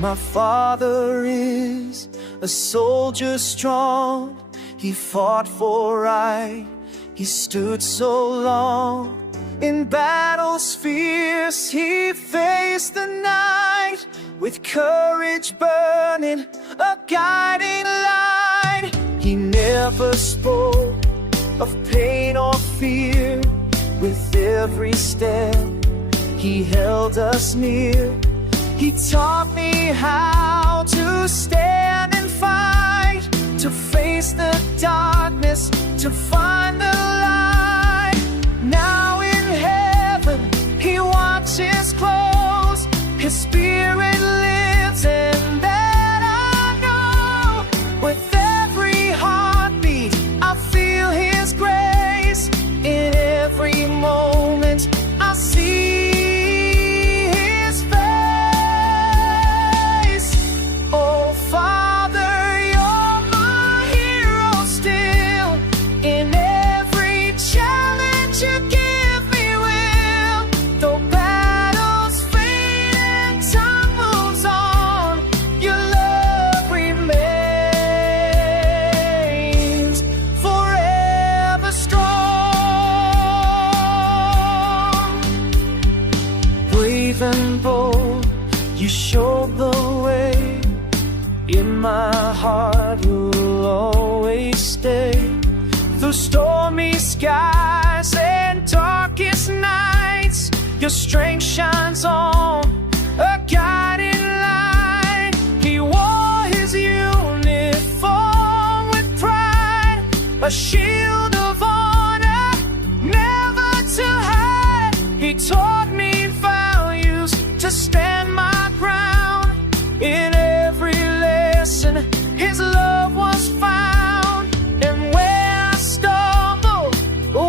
My father is a soldier strong. He fought for right, he stood so long. In battles fierce he faced the night, with courage burning, a guiding light. He never spoke of pain or fear. With every step he held us near. He taught me how to stand and fight, to face the darkness, to find the light. Now in heaven he watches close, his spirit lives and that I know. With every heartbeat I feel his grace. In every moment I see his face. Oh Father, you're my hero still. In every challenge you give me will. Though battles fade and time moves on, your love remains forever strong. Brave and bold, you showed the way. In my heart you'll always stay. Through stormy skies and darkest nights, your strength shines on, a guiding light. He wore his uniform with pride, a shield of honor, never to hide. He taught me values to stand my ground. In every lesson his love was found. And when I stumble,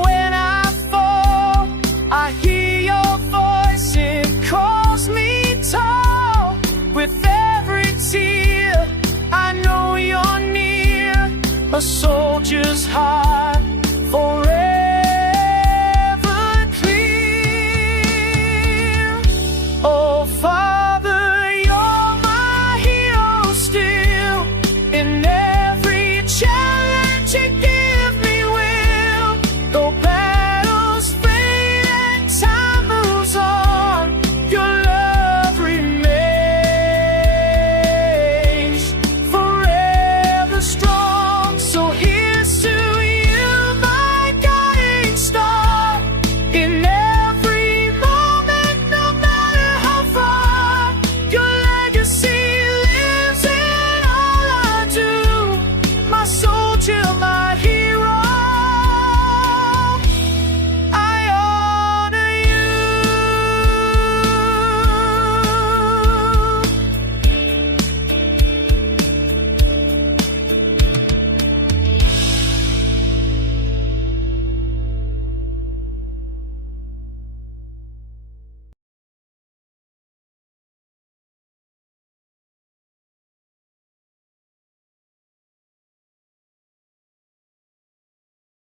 when I fall, I hear your voice, it calls me tall. With every tear I know you're near, a soldier's heart forever.